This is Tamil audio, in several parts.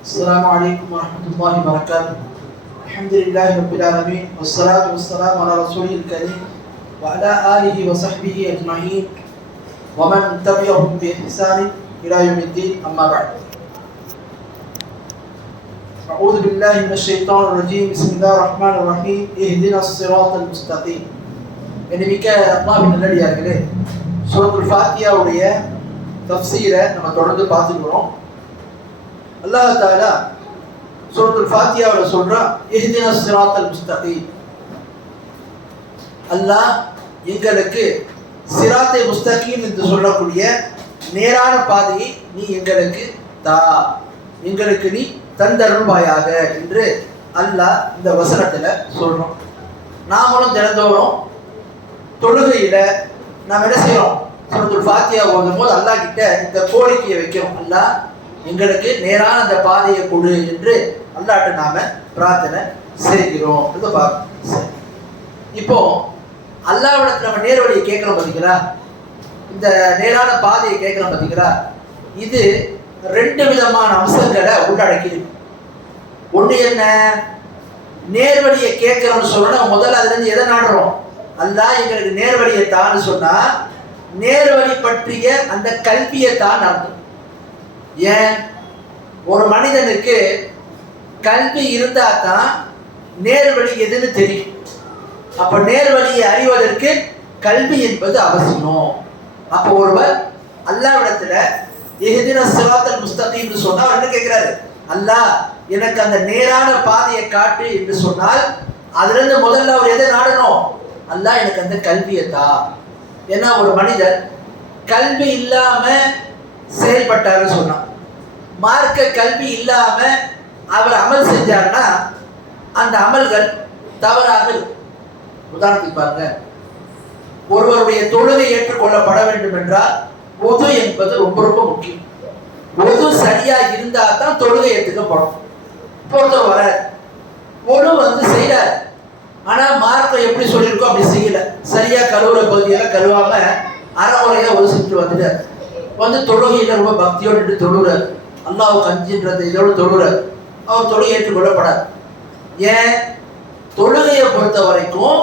السلام عليكم ورحمة الله وبركاته. الحمد لله رب العالمين والصلاة والسلام على رسوله الكريم وعلى آله وصحبه أجمعين ومن تبعهم بإحسان إلى يوم الدين. أما بعد. أعوذ بالله من الشيطان الرجيم. بسم الله الرحمن الرحيم. اهدنا الصراط المستقيم. இன்னைக்கு அல்லாஹ்வின் நல்லடியார்களே, சூரத்துல் ஃபாத்தியாவுடைய தஃப்சீரை நம்ம தொடர்ந்து பார்த்துட்டு வரோம். அல்லாஹ் தஆலா சூரத்துல் ஃபாத்தியாவுல சொல்றா, இஹ்தினா ஸிராத்தல் முஸ்தகீம். அல்லாஹ் எங்களுக்கு சிராத்தை முஸ்தகீம் என்று சொல்லக்கூடிய நேரான பாதையை நீ எங்களுக்கு தா, எங்களுக்கு நீ தந்தருள்வாயாக என்று அல்லாஹ் இந்த வசனத்துல சொல்றோம். நாமளும் தினந்தோறும் தொழுகையில நாம் என்ன செய்யறோம்? சூரத்துல் ஃபாத்தியா ஓதும் போது அல்லாஹ் கிட்ட இந்த கோரிக்கையை வைக்கிறோம், அல்லாஹ் எங்களுக்கு நேரான அந்த பாதையை கொடு என்று அல்லாஹ்ட்ட நாம பிரார்த்தனை செய்கிறோம். இப்போ அல்லாஹ்விடத்துல நம்ம நேர் வழியை கேட்கிறோம் பார்த்தீங்களா, இந்த நேரான பாதையை கேட்கிறோம் பார்த்தீங்களா, இது ரெண்டு விதமான அம்சங்களை உள்ளடக்கி. ஒன்று என்ன, நேர் வழியை கேட்கிறோம்னு சொன்னா முதல்ல அதுல இருந்து எதை நாடுறோம்? அல்லாஹ் எங்களுக்கு நேர்வழியை தான் சொன்னா நேர்வழி பற்றிய அந்த கல்வியை தான் அர்த்தம். ஏன், ஒரு மனிதனுக்கு கல்வி இருந்தா தான் நேர்வழி எதுன்னு தெரியும். அப்ப நேர்வழியை அறிவதற்கு கல்வி என்பது அவசியம். அப்ப ஒருவர் அல்லாஹ்விடத்துல இஹ்தினா ஸிராத்தல் முஸ்தகீம் சொன்னா அவர் என்ன கேட்கிறாரு? அல்லாஹ் எனக்கு அந்த நேரான பாதையை காட்டு என்று சொன்னால் அதுல இருந்து முதல்ல அவர் எதை நாடணும்? அல்லாஹ் எனக்கு அந்த கல்வியை தா. ஏன்னா ஒரு மனிதர் கல்வி இல்லாம செயல்பட்டாரு சொன்னா, மார்க்க கல்வி இல்லாம அவர் அமல் செஞ்சாருன்னா அந்த அமல்கள் தவறாக இருக்கும். உதாரணத்துக்கு பாருங்க, ஒருவருடைய தொழுகை ஏற்றுக்கொள்ளப்பட வேண்டும் என்றால் ஒது என்பது ரொம்ப ரொம்ப முக்கியம். ஒது சரியா இருந்தா தான் தொழுகை ஏற்றுக்கப்படும். ஒருத்தர் வர ஒது செய்யறாரு, ஆனா மார்க்கம் எப்படி சொல்லியிருக்கோ அப்படி செய்யல, சரியா கழுவுற பகுதியெல்லாம் கழுவாம அறமுறையா ஒரு செஞ்சு வந்துட்டார். தொழுகையில ரொம்ப பக்தியோடு தொழுறாரு, அல்லாஹ் கஞ்சின்றது இதோடு தொழுறாரு, அவர் தொழுகை ஏற்றுக்கொள்ளப்படாது. ஏன்? தொழுகையை பொறுத்த வரைக்கும்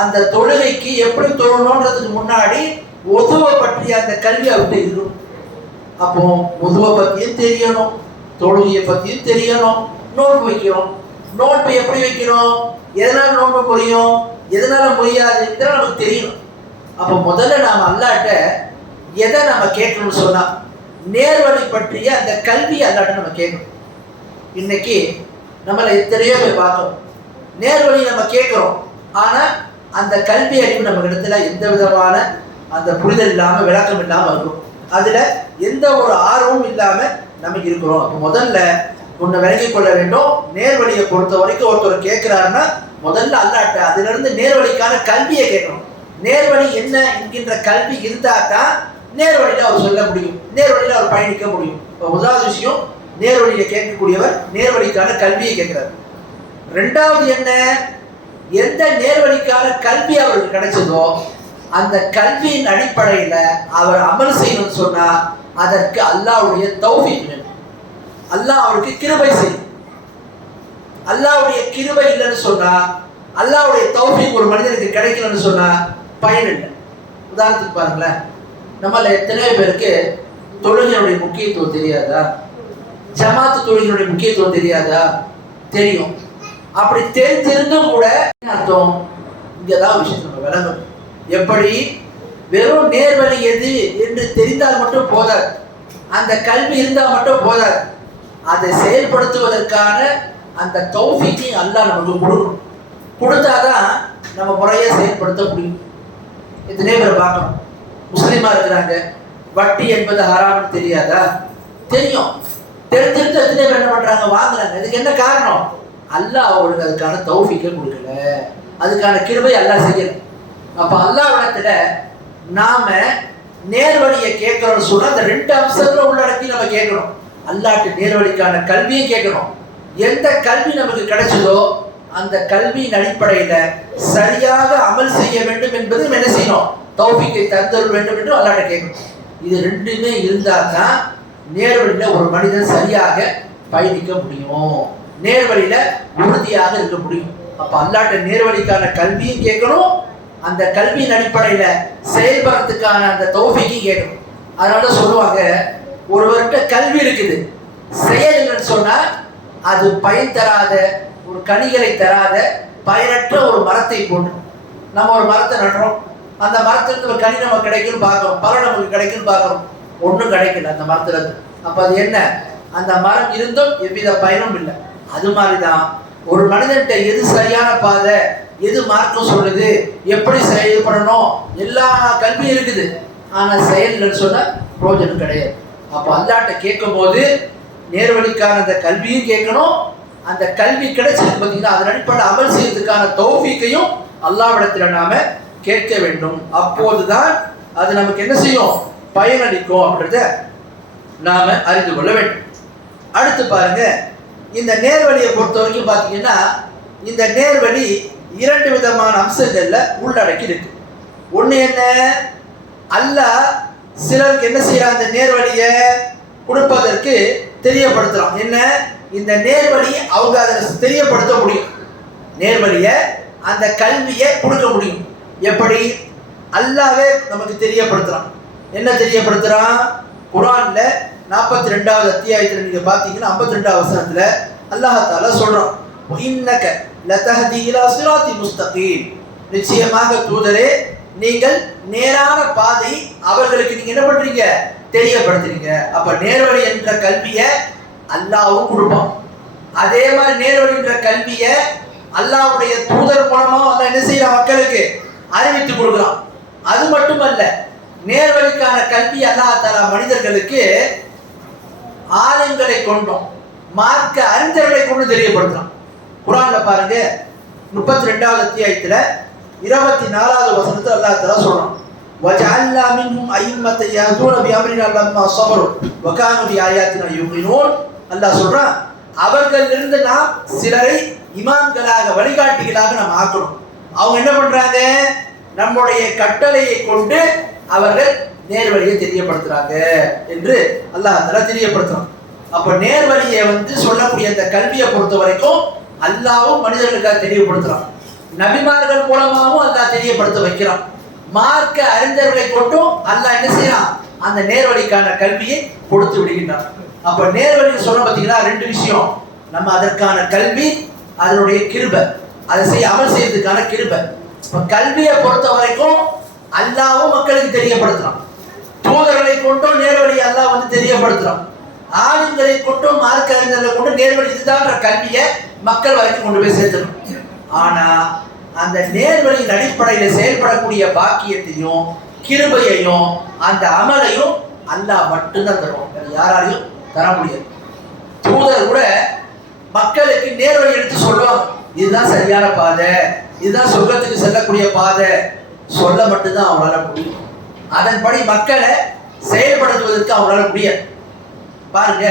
அந்த தொழுகைக்கு எப்படி தொழணுன்றதுக்கு முன்னாடி ஒதுவை பற்றிய அந்த கல்வி அவர்கிட்ட இருக்கணும். அப்போ ஒதுவை பத்தியும் தெரியணும், தொழுகையை பத்தியும் தெரியணும். நோன்பு வைக்கிறோம், நோன்பு எப்படி வைக்கணும், எதனால நோன்பு புரியும், எதனால முடியாது, இதெல்லாம் நமக்கு தெரியணும். அப்போ முதல்ல நாம அல்லாஹ்ட்ட எதை நம்ம கேட்கணும்னு சொன்னா நேர்வழி பற்றிய அந்த கல்வி அல்லாஹ்ட்ட நம்ம கேட்கணும். இன்னைக்கு நம்மள எத்தனையோ போய் பார்க்கணும், நேர்வழி நம்ம கேட்கிறோம், ஆனா அந்த கல்வி அறிவு நம்ம இடத்துல எந்த விதமான அந்த புரிதல் இல்லாம விளக்கம் இல்லாம இருக்கும், அதுல எந்த ஒரு ஆர்வமும் இல்லாம நமக்கு இருக்கிறோம். அப்போ முதல்ல ஒன்றை விளங்கிக் கொள்ள வேண்டும். நேர்வழியை பொறுத்த வரைக்கும் ஒருத்தர் கேட்கிறாருன்னா முதல்ல அல்லாஹ்ட்ட அதுல இருந்து நேர்வழிக்கான கல்வியை கேட்கணும். நேர்வழி என்ன என்கின்ற கல்வி இருந்தா தான் நேர்வழியில அவர் சொல்ல முடியும், நேர்வழியில அவர் பயணிக்க முடியும். முதலாவது விஷயம், நேர்வழியை கேட்கக்கூடியவர் நேர்வழிக்கான கல்வியை கேட்கிறார். ரெண்டாவது என்ன, எந்த நேர்வழிக்கான கல்வி அவருக்கு கிடைச்சதோ அந்த கல்வியின் அடிப்படையில அவர் அமல் செய்யணும்னு சொன்னா அதற்கு அல்லாஹ்வுடைய தௌஃபீக் வேணும், அல்லாஹ் அவருக்கு கிருபை செய்யும். அல்லாஹ்வுடைய கிருபை இல்லைன்னு சொன்னா, அல்லாஹ்வுடைய தௌஃபீக் ஒரு மனிதனுக்கு கிடைக்கலன்னு சொன்னா பயன் இல்லை. உதாரணத்துக்கு பாருங்களேன், நம்மள எத்தனை பேருக்கு தொழுகையினுடைய முக்கியத்துவம் தெரியாதா? ஜமாத்து தொழுகையினுடைய முக்கியத்துவம் தெரியாதா? தெரியும். அப்படி தெரிஞ்சிருந்தும் கூட அர்த்தம் இங்கதான் விஷயம் நம்ம விளங்கணும். எப்படி? வெறும் நேர்வழி எது என்று தெரிந்தால் மட்டும் போதாது, அந்த கல்வி இருந்தால் மட்டும் போதாது, அதை செயல்படுத்துவதற்கான அந்த தௌஃபீக்கை அல்லாஹ் நமக்கு கொடுக்கணும். கொடுத்தாதான் நம்ம முறையா செயல்படுத்த முடியும். எத்தனை பேரை பார்க்கணும், முஸ்லீமா இருக்கிறாங்க, வட்டி என்பது ஹராம்னு தெரியாதா? தெரியும். தெரிஞ்சிருந்து எத்தனை பேர் என்ன பண்றாங்க? வாங்குறாங்க. இதுக்கு என்ன காரணம்? அல்லாஹ் அவங்களுக்கு அதுக்கான தௌஃபீக்கை கொடுக்கல, அதுக்கான கிருபை அல்லாஹ் செய்யல. அப்ப அல்லாஹ்விடத்துல நாம நேர்வழியை கேட்கிறோம்னு சொன்னா அந்த ரெண்டு அம்சங்களை உள்ளடக்கி நம்ம கேட்கணும். அல்லாஹ்ட்ட நேர்வழிக்கான கல்வியை கேட்கணும். எந்த கல்வி நமக்கு கிடைச்சதோ அந்த கல்வியின் அடிப்படையில சரியாக அமல் செய்ய வேண்டும் என்பது என்ன செய்யணும்? தௌஃபீக்கை தந்தருள் வேண்டும் என்று அல்லாஹ்ட்ட கேட்கணும். இது ரெண்டுமே இருந்தால் தான் நேர்வழியில ஒரு மனிதன் சரியாக பயணிக்க முடியும், நேர்வழியில உறுதியாக இருக்க முடியும். அப்ப அல்லாட்ட நேர்வழிக்கான கல்வியும் கேட்கணும், அந்த கல்வியின் அடிப்படையில செயல்படுறதுக்கான அந்த தௌஃபீக்கையும் கேட்கணும். அதனால சொல்லுவாங்க, ஒருவர்கிட்ட கல்வி இருக்குது, செயல் இல்லைன்னு சொன்னா அது பயன் தராத, ஒரு கனிகளை தராத பயனற்ற ஒரு மரத்தை போட்டு. நம்ம ஒரு மரத்தை நடுறோம், அந்த மரத்திலிருந்து ஒரு கனி நமக்கு கிடைக்குன்னு பார்க்குறோம், பலன் நமக்கு கிடைக்குன்னு பார்க்குறோம், ஒன்றும் கிடைக்கல அந்த மரத்துல இருந்து. அப்ப அது என்ன? அந்த மரம் இருந்தும் எவ்வித பயனும் இல்லை. அது மாதிரிதான் ஒரு மனிதன்கிட்ட எது சரியான பாதை, எது மார்க்கம் சொல்லுது, எப்படி செயல்படணும், எல்லா கல்வியும் இருக்குது, ஆனா செயல் சொன்ன பிரோஜனம் கிடையாது. அப்ப அல்லாட்ட கேட்கும் போது நேர்வழிக்கான அந்த கல்வியும் கேட்கணும், அந்த கல்வி கிடைச்சிருக்கு பார்த்தீங்கன்னா அதன் அடிப்படையில் அமல் செய்யறதுக்கான தௌஃபீக்கையும் அல்லாஹ்விடத்தில் நாம கேட்க வேண்டும். அப்போதுதான் அது நமக்கு என்ன செய்யும், பயனளிக்கும் அப்படின்றத நாம அறிந்து கொள்ள வேண்டும். அடுத்து பாருங்க, இந்த நேர்வழியை பொறுத்த வரைக்கும் பார்த்தீங்கன்னா இந்த நேர்வழி இரண்டு விதமான அம்சங்கள்ல உள்ளடக்கி இருக்கு. ஒண்ணு என்ன, அல்லாஹ் சிலருக்கு என்ன செய்யறான், அந்த நேர்வழியை கொடுப்பதற்கு தெரியப்படுத்துறான். என்ன, இந்த நேர்வழியை அவங்க அதை தெரியப்படுத்த முடியும், நேர்வழியை அந்த கல்வியை கொடுக்க முடியும். எப்படி? அல்லாஹ்வே நமக்கு தெரியப்படுத்துறான். என்ன தெரியப்படுத்துறான்? குர்ஆன்ல 42வது அத்தியாயத்தில் நீங்க பாத்தீங்கன்னா 52வது வசனத்துல அல்லாஹ் தஆலா சொல்றான், இன்னக லதஹதி இலா சிராத்தி முஸ்தகீம், நிச்சயமாக தூதரே நீங்கள் நேரான பாதை அவர்களுக்கு நீங்க என்ன பண்றீங்க, தெரியப்படுத்துறீங்க. அப்ப நேர்வழி என்ற கல்வியை அல்லாஹ்வும் கொடுப்பான். அதே மாதிரி நேர்வழி என்ற கல்வியை அல்லாஹ்வுடைய தூதர் மூலமா அல்லாஹ் என்ன செய்யறான், மக்களுக்கு அறிவித்து கொடுக்குறான். அது மட்டுமல்ல, நேர்வழிக்கான கல்வி அல்லாஹ் தஆலா மனிதர்களுக்கு ஆலிம்களை கொண்டும் மார்க்க அறிஞர்களை கொண்டு தெரியப்படுத்துறான். குர்ஆன்ல பாருங்க 32வது அத்தியாயத்துல 24வது வசனத்துல அல்லாஹ் தஆலா சொல்றான், வஜஅல்னா மின்ஹும் அய்யிம்மத்த யஹ்தூன பிஅம்ரினா லம்மா ஸபரு வகானு பிஆயாத்தினா யுகினூன். அல்லாஹ் சொல்றான், அவர்களிலிருந்து நாம் சிலரை இமாம்களாக, வழிகாட்டிகளாக நாம் ஆக்கணும். அவங்க என்ன பண்றாங்க, நம்முடைய கட்டளையை கொண்டு அவர்கள் நேர்வழியை தெரியப்படுத்துறாங்க என்று அல்லாஹ் தஆலா தெரியப்படுத்துறான். அப்ப நேர்வழியை சொல்லக்கூடிய அந்த கல்வியை பொறுத்த வரைக்கும் அல்லாஹ்வும் மனிதர்களுக்காக தெரியப்படுத்துறான், நபிமார்கள் மூலமாகவும் அல்லாஹ் தெரியப்படுத்த வைக்கிறான், மார்க்க அறிஞர்களை கொண்டும் அல்லாஹ் என்ன செய்யறான், அந்த நேர்வழிக்கான கல்வியை கொடுத்து விடுகின்றான். அப்ப நேர்வழி சொல்ல பார்த்தீங்கன்னா ரெண்டு விஷயம், நம்ம அதற்கான கல்வி, அதனுடைய கிருபை, அதை அமல் செய்யறதுக்கான கிருபை. இப்ப கல்வியை பொறுத்த வரைக்கும் அல்லாஹ்வும் மக்களுக்கு தெரியப்படுத்துறான், தூதர்களை கொண்டும் நேர்வழி அல்லாஹ் தெரியப்படுத்துறான், ஆளுங்களை கொண்டும் மார்க்க அறிஞர்களை கொண்டு நேர்வழி இதுதான் கல்வியை மக்கள் வரைக்கும் கொண்டு போய் சேர்த்துடும். ஆனா அந்த நேர்வழியின் அடிப்படையில் செயல்படக்கூடிய பாக்கியத்தையும் கிருபையையும் அந்த அமலையும் அல்லாஹ் மட்டும்தான் தருவோம், யாராலையும் தர முடியாது. தூதர் கூட மக்களுக்கு நேர்வழி எடுத்து சொல்லுவாங்க, இதுதான் சரியான பாதை, இதுதான் சொர்க்கத்துக்கு செல்லக்கூடிய பாதை, சொல்ல மட்டும்தான் அவங்களால முடியும். அதன்படி மக்களை செயல்படுத்துவதற்கு அவங்களால முடியாது. பாருங்க,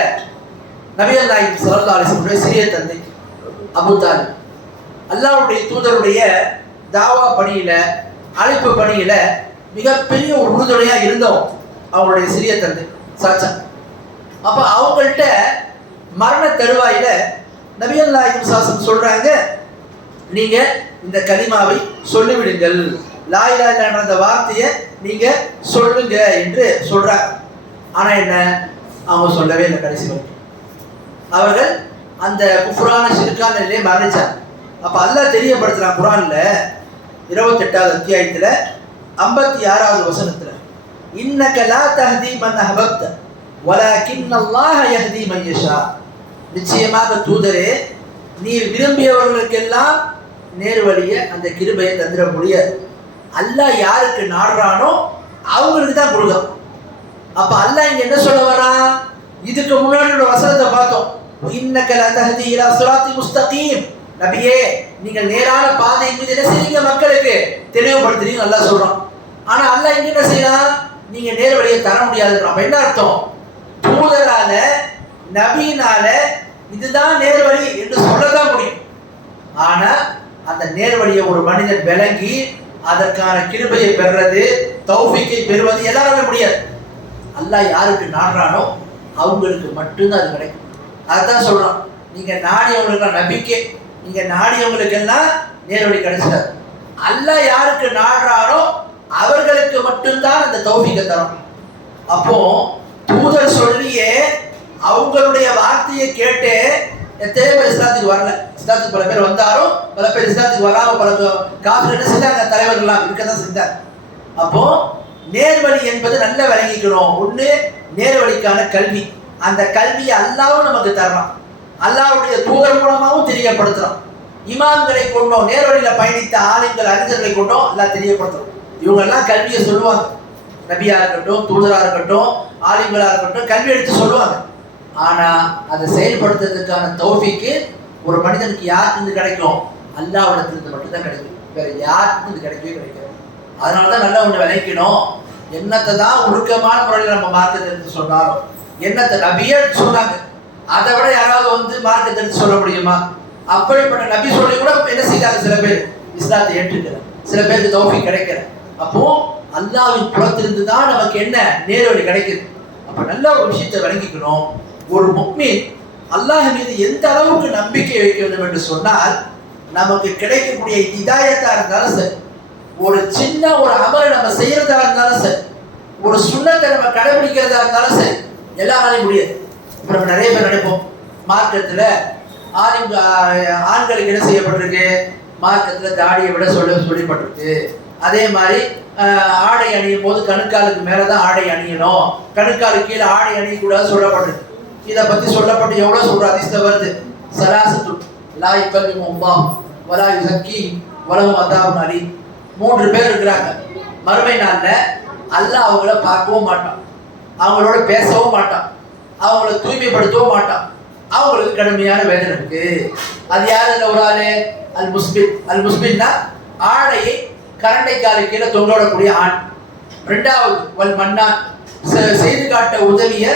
நபிகள் நாயகம் ஸல்லல்லாஹு அலைஹி வஸல்லம் சிறிய தந்தை அபூ தாலிப் அல்லாஹ்வுடைய தூதருடைய தாவா பணியில, அழைப்பு பணியில மிகப்பெரிய ஒரு உறுதுணையா இருந்தோம் அவங்களுடைய சிறிய தந்தை சாச்சா. அப்ப அவங்கள்ட்ட மரண தருவாயில நபிகள் நாயகம் ஸல்லல்லாஹு சொல்றாங்க, நீங்க இந்த கலிமாவை சொல்லிவிடுங்கள், லா இலாஹா இல்லல்லாஹ் என்ற வார்த்தையை நீங்க சொல்லுங்க என்று சொல்றாங்க. ஆனா என்ன, அவங்க சொல்லவே இல்லை. கடைசி வரைக்கும் அவர்கள் அந்த குஃப்ரான ஷிர்கான நிலையை மரணிச்சாங்க. அப்ப அல்லாஹ் தெரியப்படுத்துறான் குர்ஆன்ல 28வது அத்தியாயத்துல 56வது வசனத்துல, இன்னக லா தஹ்தி மன் அஹ்பப்த வலக்கின்னல்லாஹ யஹ்தி மன் யஷா. நிச்சயமாக தூதரே, நீ விரும்பியவர்களுக்கெல்லாம் நேர்வழியை, அந்த கிருபையை தந்திர முடியாது. அல்லாஹ் யாருக்கு நாடுறானோ அவங்களுக்கு தான் கொடுக்கும். அப்ப அல்லாஹ் இங்க என்ன சொல்ல வரான், இதுக்கு முன்னாடி ஒரு வசனத்தை பார்த்தோம், இன்னக லா தஹ்தி இலா சிராத்தி முஸ்தகீம். நபியே, நீங்கள் நேரான பாதை மீது என்ன செய்றீங்க, மக்களுக்கு தெளிவுபடுத்துறீங்க அல்லாஹ் சொல்றான். ஆனா அல்லாஹ் இங்க என்ன செய்யறான், நீங்க நேர்வழியை தர முடியாதுன்றான். என்ன அர்த்தம், தூதரால நபியினால இதுதான் நேர்வழி என்று சொல்லதான் முடியும். ஆனா அந்த நேர்வழியை ஒரு மனிதன் விளங்கி அதற்கான கிருபையை பெறுறது, தௌஃபீக்கை பெறுவது எல்லாருமே முடியாது. அல்லாஹ் யாருக்கு நாடுறானோ அவங்களுக்கு மட்டும்தான் அது கிடைக்கும். அதான் சொல்றோம், நீங்க நாடியவங்களுக்கு நம்பிக்கை, நீங்க நாடியவங்களுக்கெல்லாம் நேர்வழி கிடைச்சிடாது. அல்லாஹ் யாருக்கு நாடுறாரோ அவர்களுக்கு மட்டும்தான் அந்த தௌஃபீகை தரும். அப்போ தூதர் சொல்லியே அவங்களுடைய வார்த்தையை கேட்டு எத்தனை பேர் இஸ்லாத்துக்கு வரல. இஸ்லாத்துக்கு பல பேர் வந்தாலும் பல பேர் இஸ்லாத்துக்கு வராம பல காஃபிர் என்ன செஞ்சாங்க, தலைவர்கள்லாம் இருக்கதான் செஞ்சாங்க. அப்போ நேர்வழி என்பது நல்ல விளங்கிக்கணும். ஒண்ணு நேர்வழிக்கான கல்வி, அந்த கல்வியை அல்லாஹ்வும் நமக்கு தரலாம், அல்லாஹ்வுடைய தூதர் மூலமாகவும் தெரியப்படுத்துறோம். இமாம்களை கொண்டோம், நேர்வழியில பயணித்த ஆலிம்கள் அறிஞர்களை கொண்டோம் எல்லாம் தெரியப்படுத்துறோம். இவங்க எல்லாம் கல்வியை சொல்லுவாங்க, நபியா இருக்கட்டும், தூதரா இருக்கட்டும், ஆலிம்களா இருக்கட்டும், கல்வி எடுத்து சொல்லுவாங்க. ஆனா அதை செயல்படுத்துறதுக்கான தௌஃபீக்கு ஒரு மனிதனுக்கு யாருக்கு கிடைக்கும், அல்லாஹ்விடத்திலிருந்து மட்டும்தான் கிடைக்கும், வேற யாருக்கும் இது கிடைக்கவே கிடைக்காது. அதனாலதான் நல்லா ஒண்ணு விளைக்கணும், என்னத்தை தான் ஒழுக்கமான முறையில் நம்ம மார்க்கத்தை எடுத்து சொன்னாலும், என்னத்தை நபியே சொன்னாங்க, அதை விட யாராவது மார்க்கத்தை எடுத்து சொல்ல முடியுமா? அப்படிப்பட்ட நபி சொல்லி கூட என்ன செய்தாங்க, சில பேர் இஸ்லாத்தை ஏற்றுக்கிறார், சில பேருக்கு தௌஃபீக் கிடைக்கிற. அப்போ அல்லாஹ்வின் புறத்திலிருந்து தான் நமக்கு என்ன நேர்வழி கிடைக்குது. அப்ப நல்ல ஒரு விஷயத்தை விளங்கிக்கணும். ஒரு முஃமின் அல்லாஹ் மீது எந்த அளவுக்கு நம்பிக்கை வைக்க வேண்டும் என்று சொன்னால், நமக்கு கிடைக்கக்கூடிய ஹிதாயத்தா இருந்தாலும் சரி, ஒரு சின்ன ஒரு அமலை நம்ம செய்யறதா இருந்தாலும் சரி, ஒரு சுன்னத்தை நம்ம கடைபிடிக்கிறதா இருந்தாலும் சரி, எல்லாராலையும் முடியாது. இப்ப நம்ம நிறைய பேர் நினைப்போம், மார்க்கத்துல ஆண்களுக்கு என்ன செய்யப்பட்டிருக்கு, மார்க்கத்துல தாடியை விட சொல்லப்பட்டிருக்கு. அதே மாதிரி ஆடை அணியும் போது கணுக்காலுக்கு மேலதான் ஆடை அணியணும், கணுக்காலுக்கு கீழே ஆடை அணியக்கூடாது சொல்லப்பட்டிருக்கு. இதை பத்தி சொல்லப்பட்டு எவ்வளவு சொல்ற ஹதீஸ்ல வருது, சலாசத்து லா யுகல்லிமுஹும் அல்லாஹ் வலா யுஸக்கி வலஹும் அதாபுன் அலீம். 3 பேர் இருக்கிறாங்க, மறுமை நாள்ல அல்லாஹ் அவங்கள பார்க்கவும் மாட்டான், அவங்களோட பேசவும் மாட்டான், அவங்கள தூய்மைப்படுத்தவும் மாட்டான், அவங்களுக்கு கடுமையான வேதனை இருக்கு. அது யாரு? ஒரு ஆளு அல் முஸ்பின். அல் முஸ்பின்னா ஆடையை கரண்டைக்கால கீழே தொங்கோடக்கூடிய ஆண். 2வது வல் மன்னான், செய்து காட்ட உதவியை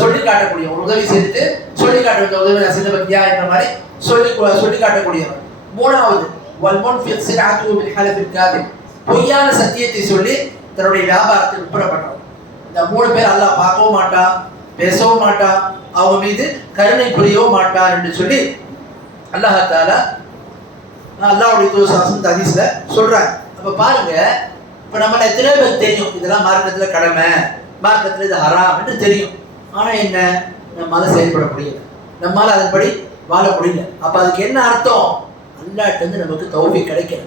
சொல்லி காட்டக்கூடிய, ஒரு உதவி செய்துட்டு சொல்லி காட்ட உதவி செய்த பத்தியா என்ற மாதிரி சொல்லி காட்டக்கூடியவன். 3வது வல் முன்ஃபிக் சிராத்து பில் ஹலஃபில் காதிப், பொய்யான சத்தியத்தை சொல்லி தன்னுடைய வியாபாரத்தை விற்பனை பண்றவன். இந்த 3 பேர் அல்லாஹ் பார்க்கவும் மாட்டான், பேசவும் மாட்டான், அவங்க மீது கருணை புரியவும் மாட்டான் என்று சொல்லி அல்லாஹ் தஆலா அல்லாஹ்வுடைய தூதர் ஹதீஸ்ல சொல்றாங்க. அப்ப பாருங்க, இப்ப நம்ம எத்தனை பேர் தெரியும் இதெல்லாம் மார்க்கத்துல கடமை, மார்க்கத்துல இது ஹராம் என்று தெரியும். ஆனா என்ன, நம்மால செயல்பட முடியல, நம்மால அதன்படி வாழ முடியல. அப்ப அதுக்கு என்ன அர்த்தம், அல்லாஹ்ட்ட இருந்து நமக்கு தௌஃபீக் கிடைக்கல.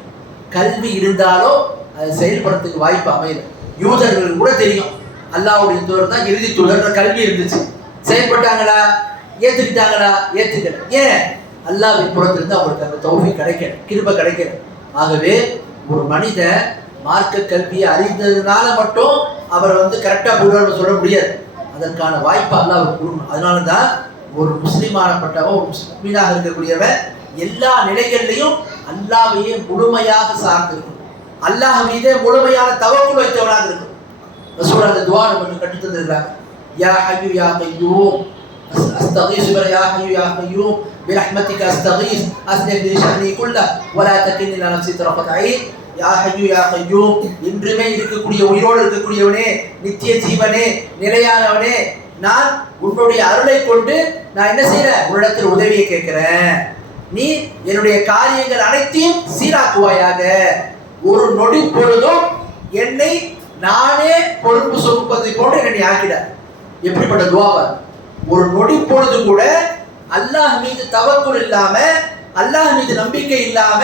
கல்வி இருந்தாலும் அதை செயல்படுறதுக்கு வாய்ப்பு அமையல. யூதர்களுக்கு கூட தெரியும் அல்லாஹ்வுடைய தூதர் தான் இறுதி தூதர், கல்வி இருந்துச்சு, செயல்பட்டாங்களா, ஏத்துக்கிட்டாங்களா, ஏத்துக்கல. ஏன்? அல்லாஹ்வின் புறத்திலிருந்து அவங்களுக்கு அந்த தௌஃபீக் கிடைக்கல, கிருபை கிடைக்கல. ஆகவே ஒரு மனிதன் மார்க்க கல்வியை அறிந்ததுனால மட்டும் அவர் கரெக்டா புரிவார்னு சொல்ல முடியாது. அதற்கான வாய்ப்பு அல்லாஹ் கொடுக்கணும். அதனாலதான் ஒரு முஸ்லிமானப்பட்டவன், ஒரு முஸ்லிமாக இருக்கக்கூடியவன் எல்லா நிலைகளிலையும் அல்லாஹ்வையே முழுமையாக சார்ந்து இருக்கணும், அல்லாஹ் மீதே முழுமையான தவக்குல் வைத்தவனாக இருக்கணும். ரசூல் அந்த துஆ நமக்கு கற்றுத் தந்திருக்கிறாங்க. யா ஹய்யு யா கய்யூம் அஸ்தகீஸ் யா ஹய்யு யா கய்யூம் برحمتك استغيث اصلح لي شأني كله ولا تكلني الى نفسي طرفة عين. யா ஹய்யு யா கய்யூம், இன்றுமே இருக்கக்கூடிய உயிரோடு இருக்கக்கூடியவனே, நித்திய ஜீவனே, நிலையானவனே, நான் உன்னுடைய அருளை கொண்டு நான் என்ன செய்யறேன், உன்னிடத்தில் உதவியை கேட்கிறேன், நீ என்னுடைய காரியங்கள் அனைத்தையும் சீராக்குவாயாக. ஒரு நொடி பொழுதும் என்னை நானே பொறுப்பு சுமப்பதை போன்று என்னை ஆக்கிட. எப்படிப்பட்ட துஆவா! ஒரு நொடி பொழுது கூட அல்லாஹ் மீது தவக்குல் இல்லாம, அல்லாஹ் மீது நம்பிக்கை இல்லாம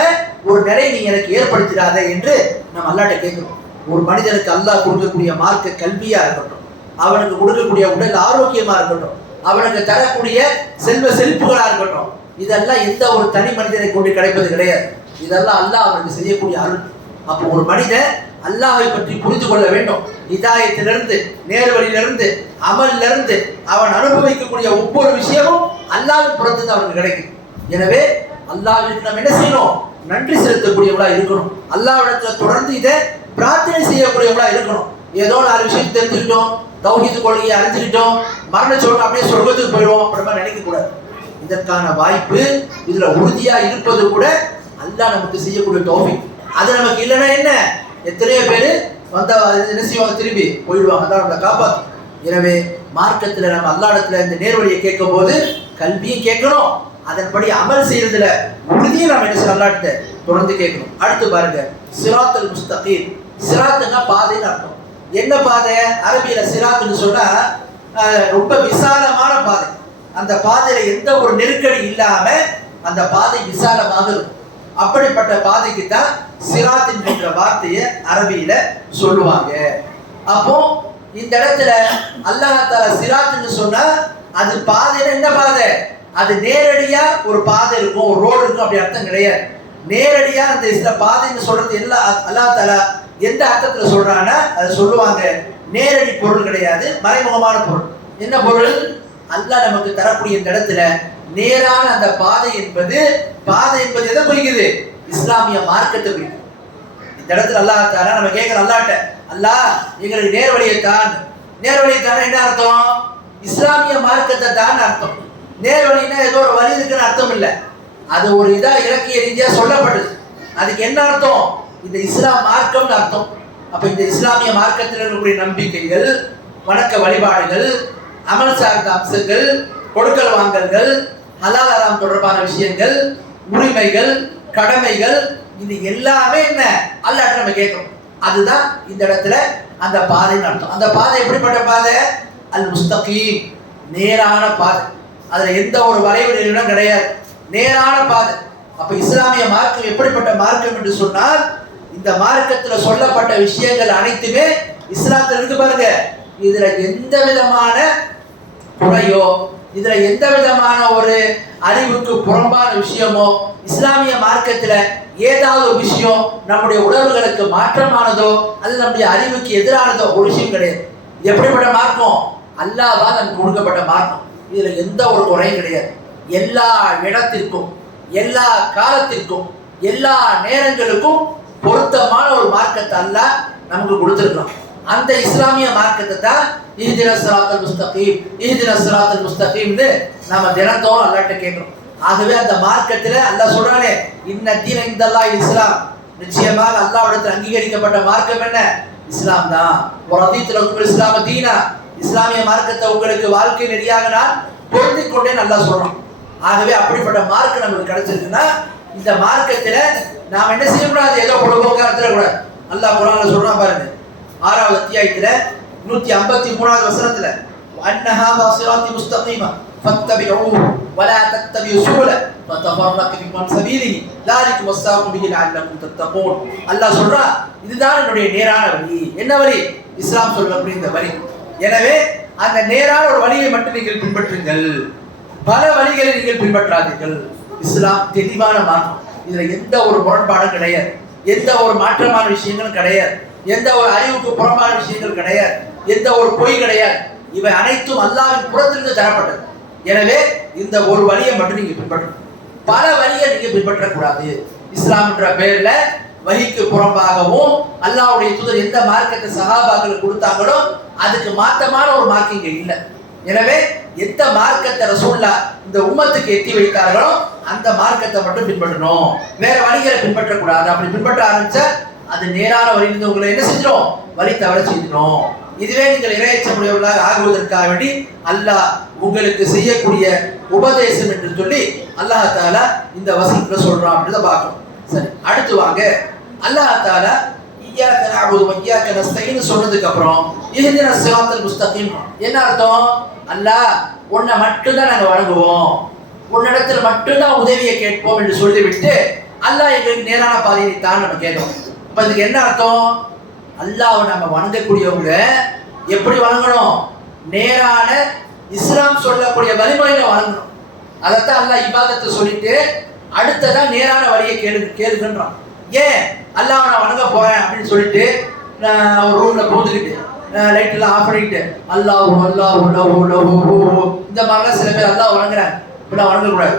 ஒரு நிலை நீ எனக்கு ஏற்படுத்திடாத என்று நம்ம அல்லாஹ்ட்ட கேட்கிறோம். ஒரு மனிதனுக்கு அல்லாஹ் கொடுக்கக்கூடிய மார்க்க கல்வியா இருக்கட்டும், அவனுக்கு கொடுக்கக்கூடிய உடல் ஆரோக்கியமா இருக்கட்டும், அவனுக்கு தரக்கூடிய செல்வ செழிப்புகளா இருக்கட்டும், இதெல்லாம் எந்த ஒரு தனி மனிதனை கொண்டு கிடைப்பது கிடையாது. இதெல்லாம் அல்லாஹ் அவனுக்கு செய்யக்கூடிய அருள். அப்போ ஒரு மனிதன் அல்லாஹ்வை பற்றி புரிந்து கொள்ள வேண்டும். ஹிதாயத்திலிருந்து, நேர்வழியிலிருந்து, அமலிலிருந்து அவன் அனுபவிக்கக்கூடிய ஒவ்வொரு விஷயமும் அல்லாஹ்வின் புறத்திலிருந்து அவனுக்கு கிடைக்கும். எனவே அல்லாஹ்விற்கு நாம் என்ன செய்யணும், நன்றி செலுத்தக்கூடியவங்களா இருக்கணும். அல்லாஹ்விடத்துல தொடர்ந்து இதை பிரார்த்தனை செய்யக்கூடியவங்களா இருக்கணும். ஏதோ 4 விஷயம் தெரிஞ்சுக்கிட்டோம், தௌஹீத் கொள்கையை அறிஞ்சுக்கிட்டோம், மரண சொல்ல அப்படியே சொர்க்கத்துக்கு போயிடுவோம் அப்படிமா நினைக்க கூடாது. இதற்கான வாய்ப்பு, இதுல உறுதியா இருப்பது கூட அல்லாஹ் நமக்கு செய்யக்கூடிய தௌஃபீக். அது நமக்கு இல்லைன்னா என்ன, எத்தனையோ பேர் வந்தா என்ன செய்வாங்க, திரும்பி போயிடுவாங்க. அதான் நம்மளை காப்பாற்றும். எனவே மார்க்கத்துல நம்ம அல்லாஹ்விடத்துல இந்த நேர்வழியை கேட்கும் போது கல்வியும் கேட்கணும், அதன்படி அமல் செய்யறதுல உறுதியும் நம்ம என்ன செய்யணும், அல்லாஹ்விடத்தை தொடர்ந்து கேட்கணும். அடுத்து பாருங்க, சிராத்துல் முஸ்தகீம். சிராத்துன்னா பாதைன்னு அர்த்தம். என்ன பாதை? அரபியில சிராத்துன்னு சொன்னா ரொம்ப விசாலமான பாதை. அந்த பாதையில எந்த ஒரு நெருக்கடி இல்லாம அந்த பாதை விசாலமாக இருக்கும். அப்படிப்பட்ட பாதைக்கு தான் சிராத் என்ற வார்த்தையை அரபியில சொல்லுவாங்க. அப்போ இந்த இடத்துல அல்லாஹ் தஆலா சிராத்னு சொன்னா அது பாதையில என்ன பாதை? அது நேரடியா ஒரு பாதை இருக்கும், ஒரு ரோடு இருக்கும், அப்படி அர்த்தம் கிடையாது. நேரடியா அந்த இந்த பாதைன்னு சொல்றது எல்லா அல்லாஹ் தஆலா எந்த அர்த்தத்துல சொல்றான்னா அதை சொல்லுவாங்க நேரடி பொருள் கிடையாது, மறைமுகமான பொருள். என்ன பொருள்? அல்லாஹ் நமக்கு தரக்கூடிய இந்த இடத்துல நேரான அந்த பாதை என்பது எதை குறிக்குது? இஸ்லாமிய மார்க்கத்தை குறிக்குது. இந்த இடத்துல அல்லாஹ் தஆலா நம்ம கேட்கிற அல்லாஹ்ட்ட, அல்லாஹ் எங்களுக்கு நேர்வழியை தான். நேர்வழியை தான் என்ன அர்த்தம்? இஸ்லாமிய மார்க்கத்தை தான் அர்த்தம். நேர்வழின்னா ஏதோ ஒரு வழி இருக்குன்னு அர்த்தம் இல்லை. அது ஒரு இதா இலக்கிய ரீதியா சொல்லப்படுது. அதுக்கு என்ன அர்த்தம்? இந்த இஸ்லாம் மார்க்கம்னு அர்த்தம். அப்ப இந்த இஸ்லாமிய மார்க்கத்தில் இருக்கக்கூடிய நம்பிக்கைகள், வணக்க வழிபாடுகள், அமல் சார்ந்த அம்சங்கள், கொடுக்கல் வாங்கல்கள், ஹலால் ஹராம் தொடர்பான விஷயங்கள், உரிமைகள், கடமைகள், இது எல்லாமே என்ன அல்லாஹ் நம்ம கேட்கணும். அதுதான் இந்த இடத்துல அந்த பாதைன்னு அர்த்தம். அந்த பாதை எப்படிப்பட்ட பாதை? அல் முஸ்தகீம், நேரான பாதை. அதுல எந்த ஒரு வளைவு நெளிவும் கிடையாது, நேரான பாதை. அப்ப இஸ்லாமிய மார்க்கம் எப்படிப்பட்ட மார்க்கம் என்று சொன்னால், இந்த மார்க்கத்துல சொல்லப்பட்ட விஷயங்கள் அனைத்துமே இஸ்லாத்துல இருக்கு பாருங்க. இதுல எந்த விதமான குறையோ, இதுல எந்த விதமான ஒரு அறிவுக்கு புறம்பான விஷயமோ, இஸ்லாமிய மார்க்கத்துல ஏதாவது ஒரு விஷயம் நம்முடைய உணர்வுகளுக்கு மாற்றமானதோ அல்லது நம்முடைய அறிவுக்கு எதிரானதோ ஒரு விஷயம் கிடையாது. எப்படிப்பட்ட மார்க்கம்? அல்லாஹ்வால் நமக்கு கொடுக்கப்பட்ட மார்க்கம். இதுல எந்த ஒரு குறையும் கிடையாது. எல்லா இடத்திற்கும், எல்லா காலத்திற்கும், எல்லா நேரங்களுக்கும் பொருத்தமான ஒரு மார்க்கத்தை அல்லாஹ் நமக்கு கொடுத்திருக்கான். அந்த இஸ்லாமிய மார்க்கத்தை தான் இஹ்தினஸ் ஸிராத்தல் முஸ்தகீம், இஹ்தினஸ் ஸிராத்தல் முஸ்தகீம்னு நம்ம தினத்தோறும் அல்லாஹ்ட்ட கேட்கிறோம். ஆகவே அந்த மார்க்கத்துல அல்லாஹ் சொல்றானே, இன்ன தீன இன்தல்லாஹ் இஸ்லாம், நிச்சயமாக அல்லாஹ்விடத்தில் அங்கீகரிக்கப்பட்ட மார்க்கம் என்ன? இஸ்லாம் தான். வரதீது லக்கும் இஸ்லாம தீனா, இஸ்லாமிய மார்க்கத்தை உங்களுக்கு வாழ்க்கை நெறியாக நான் பொருந்திக் கொண்டேன் அல்லாஹ் சொல்றான். ஆகவே அப்படிப்பட்ட மார்க்கம் நமக்கு கிடைச்சிருக்குன்னா இந்த மார்க்கத்துல நாம் என்ன செய்யக்கூடாது? ஏதோ பொழுதுபோக்காக கூடாது. அல்லாஹ் குர்ஆன்ல சொல்றான் பாருங்க, 6வது அத்தியாயத்துல 153வது வசனத்துல, அன்னஹா ஸிராத்தி முஸ்தகீமா ஃபத்தபிஊஹு வலா தத்தபியூ சுபுல ஃபதஃபர்ரக பிக்கும் அன் ஸபீலிஹி ذلكم வஸாகும் பிஹி லஅல்லகும் தத்தகூன். அல்லாஹ் சொல்றான், இதுதான் என்னுடைய நேரான வழி. என்ன வழி? இஸ்லாம் சொல்லக்கூடிய இந்த வழி. எனவே அந்த நேரான ஒரு வழியை மட்டும் நீங்கள் பின்பற்றுங்கள், பல வழிகளை நீங்கள் பின்பற்றாதீர்கள். இஸ்லாம் தெளிவான மார்க்கம். இதுல எந்த ஒரு முரண்பாடும் கிடையாது, எந்த ஒரு மாற்றமான விஷயங்களும் கிடையாது, எந்த ஒரு அறிவுக்கு புறம்பான விஷயங்கள் கிடையாது, எந்த ஒரு பொய் கிடையாது. இவை அனைத்தும் அல்லாஹ்வின் புறத்திலிருந்து தரப்பட்டது. எனவே இந்த ஒரு வழியை மட்டும் நீங்க பின்பற்றணும், பல வழியை நீங்க பின்பற்றக்கூடாது. இஸ்லாம் என்ற பெயர்ல வஹிக்கு புறம்பாகவும் அல்லாஹ்வுடைய தூதர் எந்த மார்க்கத்தை சஹாபாக்களுக்கு கொடுத்தாங்களோ அதுக்கு மாற்றமான ஒரு மார்க்கம் இங்க இல்லை. எனவே எந்த மார்க்கத்தை ரசூலுல்லாஹ் இந்த உம்மத்துக்கு எத்தி வைத்தார்களோ அந்த மார்க்கத்தை மட்டும் பின்பற்றணும், வேற வழிகளை பின்பற்றக்கூடாது. அப்படி பின்பற்ற ஆரம்பிச்சா அது நேரான வழியிலிருந்து உங்களை என்ன செஞ்சிடும்? வழி தவற செய்திடும். இதுவே நீங்கள் இறையச்சமுடையவர்களாக ஆகுவதற்காக வேண்டி அல்லாஹ் உங்களுக்கு செய்யக்கூடிய உபதேசம் என்று சொல்லி அல்லாஹ் தஆலா இந்த வசனத்துல சொல்றான் அப்படின்றத பார்க்கணும். சரி, அடுத்து வாங்க. அல்லாஹ் தஆலா இய்யாக நஅபுது வ இய்யாக நஸ்தஈன் சொன்னதுக்கு அப்புறம் இஹ்தினஸ் ஸிராத்தல் முஸ்தகீம் என்ன அர்த்தம்? அல்லாஹ் உன்னை மட்டும் தான் நாங்க வணங்குவோம், உன்னிடத்தில் மட்டும் தான் உதவியை கேட்போம் என்று சொல்லிவிட்டு அல்லாஹ் எங்களுக்கு நேரான பாதையை தான் நம்ம கேட்கணும். அப்ப இதுக்கு என்ன அர்த்தம்? அல்லாஹ்வை நம்ம வணங்கக்கூடியவங்க எப்படி வணங்கணும்? நேரான இஸ்லாம் சொல்லக்கூடிய வழிமுறையில வணங்கணும். அதைத்தான் அல்லாஹ் இபாதத்தை சொல்லிட்டு அடுத்ததா நேரான வழியை கேளுங்கன்றான். ஏன்? அல்லாஹ் நான் வணங்க போறேன் அப்படின்னு சொல்லிட்டு நான் ஒரு ரூம்ல போந்துக்கிட்டு லைட் எல்லாம் ஆஃப் பண்ணிட்டு அல்லாஹ் அல்லாஹ் இந்த மாதிரிலாம் சில பேர் அல்லாஹ் வணங்குறாங்க. இப்படிலாம் வணங்கக்கூடாது.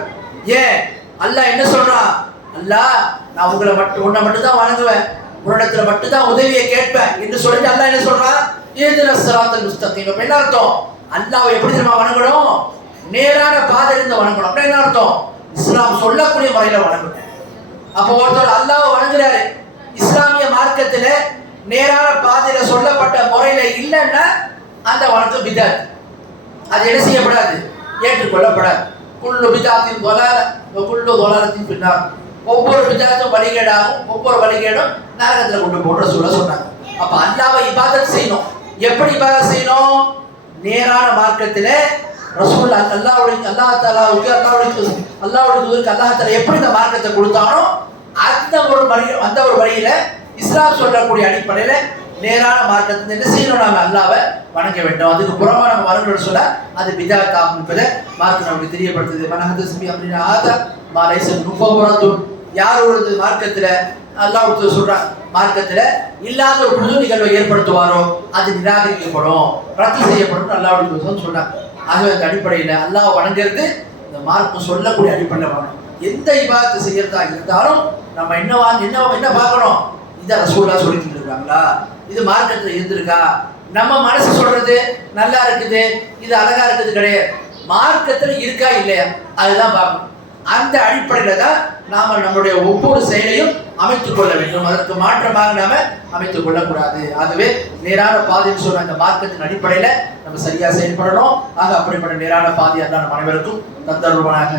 ஏன்? அல்லாஹ் என்ன சொல்றான்? அல்லாஹ் நான் உன்னை மட்டும் தான் வணங்குவேன், உன்னிடத்துல மட்டும் தான் உதவியை கேட்பேன் என்று சொல்லிட்டு அல்லாஹ் என்ன சொல்றான்? இஹ்தினஸ் ஸிராத்தல் முஸ்தகீம். அப்ப என்ன அர்த்தம்? அல்லாஹ்வை எப்படி நம்ம வணங்கணும்? நேரான பாதையிலிருந்து வணங்கணும். அப்ப என்ன அர்த்தம்? இஸ்லாம் சொல்லக்கூடிய முறையில வணங்கணும். அப்போ ஒருத்தர் அல்லாஹ்வை வணங்குறாரு, இஸ்லாமிய மார்க்கத்துல நேரான பாதையில சொல்லப்பட்ட முறையில இல்லைன்னா அந்த வணக்கம் பிதாத். அது என்ன செய்யப்படாது, ஏற்றுக்கொள்ளப்படாது. குல்லு பிதாத்தின் தொலால குல்லு தொலாலத்தின் பின்னார், ஒவ்வொரு பிதாத்தும் வழிகேடாகும், ஒவ்வொரு வழிகேடும் நரகத்தில் கொண்டு போடுற சொன்னாங்க. அப்ப அல்லாஹ்வை இபாதத் செய்யணும். எப்படி இபாதத் செய்யணும்? நேரான மார்க்கத்திலே ரசூல் அல்லாஹ்வுடைய தூதருக்கு அல்லாஹ் தஆலா எப்படி இந்த மார்க்கத்தை கொடுத்தானோ அந்த ஒரு வழியில இஸ்லாம் சொல்லக்கூடிய அடிப்படையில நேரான மார்க்கத்தை என்ன செய்யணும்? நாம அல்லாஹ்வை வணங்க வேண்டும். அதுக்கு புறமா நம்ம வரணும்னு சொல்ல அது பிதாத் ஆகும் என்பதை மார்க்கம் நமக்கு தெரியப்படுத்துது. மனஹதஸ்மி அப்படின்னா ஆதா மாலைசன் முஃபவரத்துன், யார் ஒரு மார்க்கத்துல அல்லாஹ் சொல்றான் மார்க்கத்துல இல்லாத ஒரு புது நிகழ்வை ஏற்படுத்துவாரோ அது நிராகரிக்கப்படும், ரத்து செய்யப்படும் அல்லாஹ் சொல்றாங்க. ஆகவே அந்த அடிப்படையில் அல்லாஹ் வணங்குறது இந்த மார்க்கம் சொல்லக்கூடிய அடிப்படையில் வரணும். எந்த இபாதத்தை செய்யறதா இருந்தாலும் நம்ம என்ன பார்க்கணும்? இதை ரசூலுல்லாஹ் சொல்லிட்டு இருக்காங்களா, இது மார்க்கத்துல இருந்திருக்கா? நம்ம மனசு சொல்றது நல்லா இருக்குது, இது அழகா இருக்குது கிடையாது, மார்க்கத்துல இருக்கா இல்லையா அதுதான் பார்க்கணும். அந்த அடிப்படையில தான் நாம நம்மளுடைய ஒவ்வொரு செயலையும் அமைத்துக் கொள்ள வேண்டும். அதற்கு மாற்றமாக நாம அமைத்துக் கொள்ளக்கூடாது. ஆகவே நேரான பாதைன்னு சொன்ன அந்த மார்க்கத்தின் அடிப்படையில நம்ம சரியா செயல்படணும். ஆக அப்படிப்பட்ட நேரான பாதையாக தான் நம் அனைவருக்கும் தந்தருவனாக.